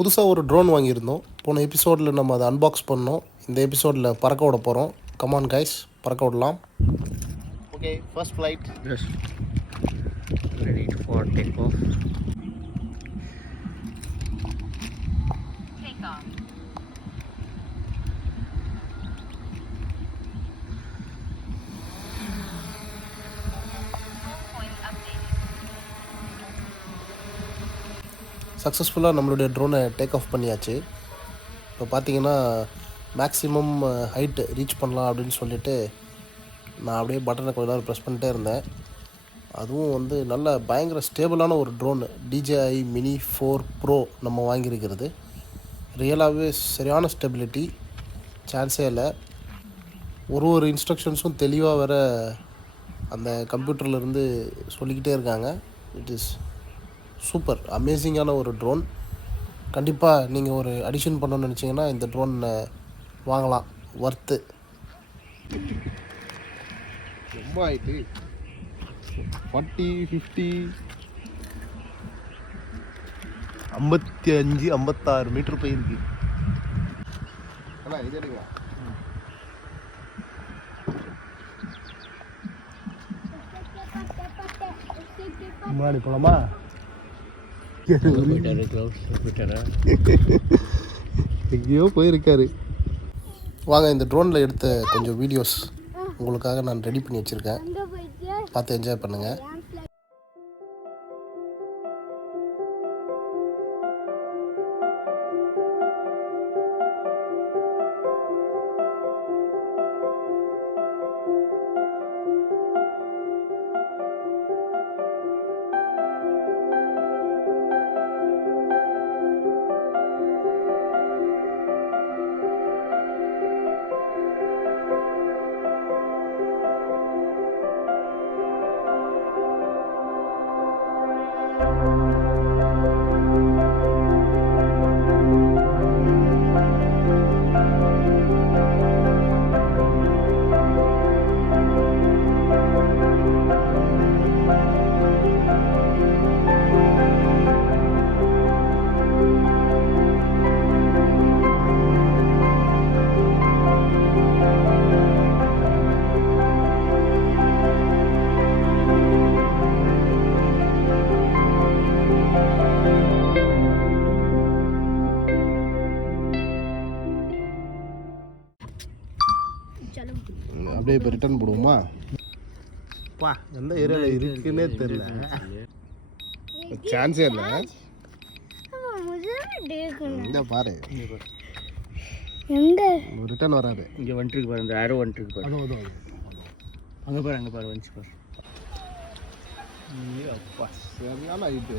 புதுசாக ஒரு ட்ரோன் வாங்கியிருந்தோம் போன எபிசோடில் நம்ம அதை அன்பாக்ஸ் பண்ணோம் இந்த எபிசோடில் பறக்க விட போகிறோம் கமான் கைஸ் பறக்க விடலாம் okay first flight Yes. Ready for takeoff. Takeoff. சக்ஸஸ்ஃபுல்லாக நம்மளுடைய ட்ரோனை டேக் ஆஃப் பண்ணியாச்சு. இப்போ பார்த்தீங்கன்னா மேக்ஸிமம் ஹைட்டு ரீச் பண்ணலாம் அப்படின்னு சொல்லிட்டு நான் அப்படியே பட்டனை கொஞ்ச நேரம் ப்ரெஸ் பண்ணிட்டே இருந்தேன். அதுவும் வந்து நல்ல பயங்கர ஸ்டேபிளான ஒரு drone DJI mini four pro நம்ம வாங்கியிருக்கிறது. ரியலாகவே சரியான ஸ்டெபிலிட்டி சான்ஸே இல்லை. ஒரு ஒரு இன்ஸ்ட்ரக்ஷன்ஸும் தெளிவாக வர அந்த கம்ப்யூட்டர்லேருந்து சொல்லிக்கிட்டே இருக்காங்க. இட் இஸ் சூப்பர் அமேசிங்கான ஒரு ட்ரோன் கண்டிப்பாக நீங்கள் ஒரு அடிஷன் பண்ணணும்னு நினச்சிங்கன்னா இந்த ட்ரோன் வாங்கலாம். ஒர்த்து ரொம்ப ஆயிட்டு. ஃபார்ட்டி ஃபிஃப்டி ஐம்பத்தி அஞ்சு ஐம்பத்தாறு மீட்டர் போயிருக்கு அண்ணா இது எடுங்க முன்னாடி better. எங்கேயோ போயிருக்காரு. வாங்க இந்த ட்ரோனில் எடுத்த கொஞ்சம் வீடியோஸ் உங்களுக்காக நான் ரெடி பண்ணி வச்சுருக்கேன். பார்த்து என்ஜாய் பண்ணுங்கள் அப்படியே இப்போ ரிட்டர்ன் போடுவோமா? பா எந்த ஏரியாவில் இருக்குன்னே தெரியல. சான்ஸே இல்லை. இந்த பாரு. எங்க ரிட்டர்ன் வராது இங்கே வந்துருக்கு பாரு இந்த ஆரோ வந்துருக்கு பாரு. அங்கே பாரு அங்கே பாரு வந்துச்சு பாரு. ஐயோ, அப்பா சரியான ஹைட்டு